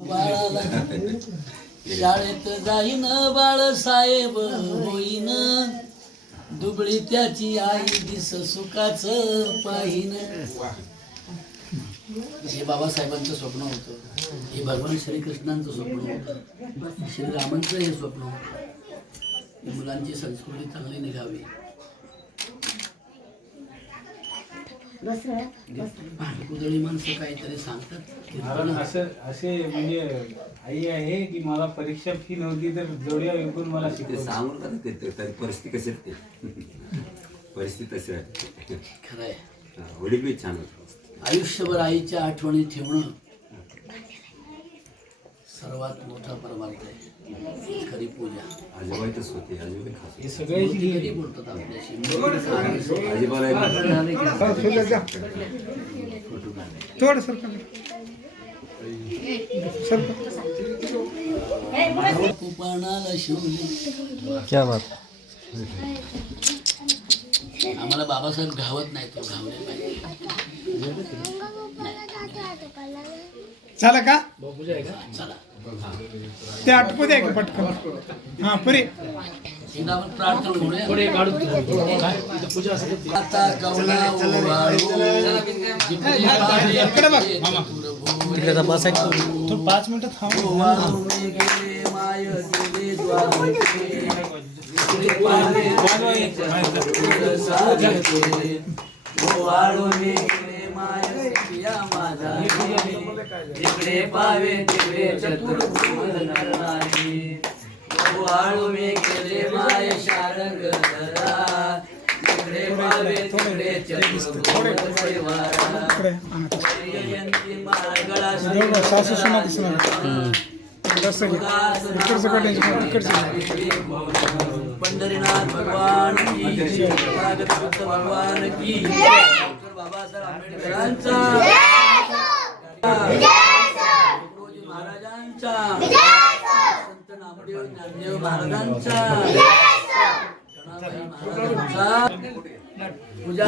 बाळाला शाळेत जाईन बाळसाहेब होईन, दुबळी त्याची आई दिस सुखाच पाहिन. हे बाबासाहेबांचं स्वप्न होतं, हे भगवान श्रीकृष्णांचं स्वप्न होतं, श्रीरामांचं हे स्वप्न होतं. मुलांची संस्कृती चांगली निघावी. कुदळी माणसं काहीतरी सांगतात. असे म्हणजे आई आहे की मला परीक्षा फी नव्हती तर जोड्या विकून मला शिकवलं. सांगून का तरी परिस्थिती कशी असते, परिस्थिती तशी राहते. खरंय. वडील बी छान होतं. आयुष्यभर आईच्या आठवणी ठेवणं सर्वात मोठा परमार्थ आहे. खरी पूजा आजोबाईच होते, आजोबाई खास हे सगळे कधी बोलतात आपल्याशी. आजोबाला थोडं सर कुपाणाला शिवले. क्या बात. आम्हाला बाबासाहेब घावत नाही, तो घावले पाहिजे. झालं का चला ते आटपू द्या का पटकन. हा पुरे एकदा आपण प्रार्थना करूया. आता कवला ओवाळू, इकडे बघ मामा, तिकडे बसायचं थोडं 5 मिनिटं थांब. ओवाळू मी गेले माय गेले द्वारके, इकडे पावे तिकडे साधके. ओवाळू मी गेले माय पिया माझा, इकडे पावे तिकडे चतुर्भुज नरनारी. ओवाळू मी गेले माय शारंग धरा, इकडे पावे तिकडे चतुर्भुज परिवारा. जयंती माळगळा सासू सुना दिसणार पंढरीनाथ भगवान की जय, तथागत भगवान की जय, बाबासाहेब आंबेडकरांचा तुकडोजी महाराजांचा, संत नामदेव ज्ञानदेव महाराजांचा, जनाबाई महाराजांचा, पूजा